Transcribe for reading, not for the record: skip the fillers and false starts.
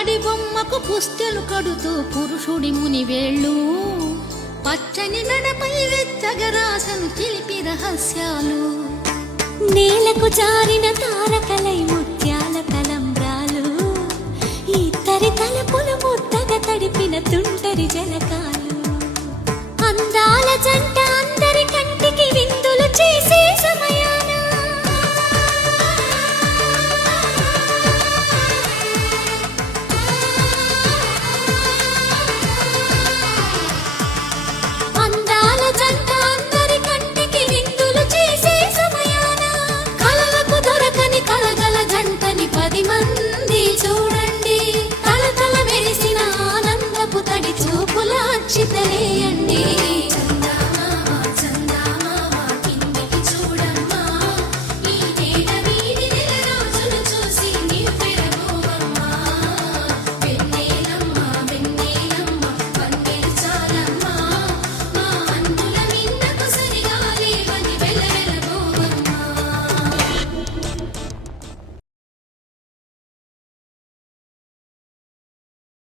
పుత్తడి బొమ్మకు పుస్తెలు కడుతూ పురుషుడి మునివేళ్ళు పచ్చని మెడపై వెచ్చగరాసను చిలిపి రహస్యాలు నేలకు జారిన తారకలై